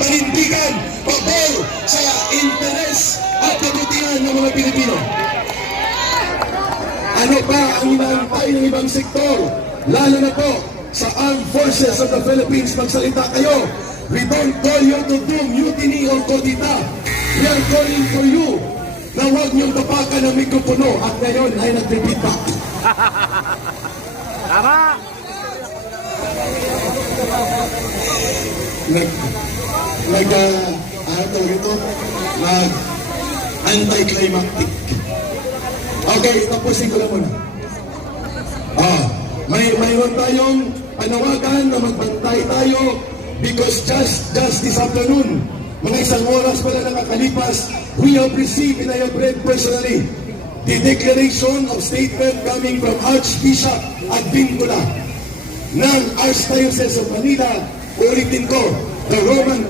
panindigan pabor sa interes at kabutihan ng mga Pilipino. Ano pa ang inaantay ng ibang sektor? Lalo na po sa Armed Forces of the Philippines, magsalita kayo. We don't call you to do mutiny or kudita. We are calling for you na huwag niyong tapakan ng mikropono at ngayon ay nag-repeat back. Tama! Anti-climactic. Okay, tapusin ko lang muna. Mayroon tayong panawagan na magbantay tayo because just this afternoon, mga isang oras pala nakakalipas, we have received and I have read personally the declaration of statement coming from Archbishop Advincula ng Archdiocese of Manila. Ulitin ko, the Roman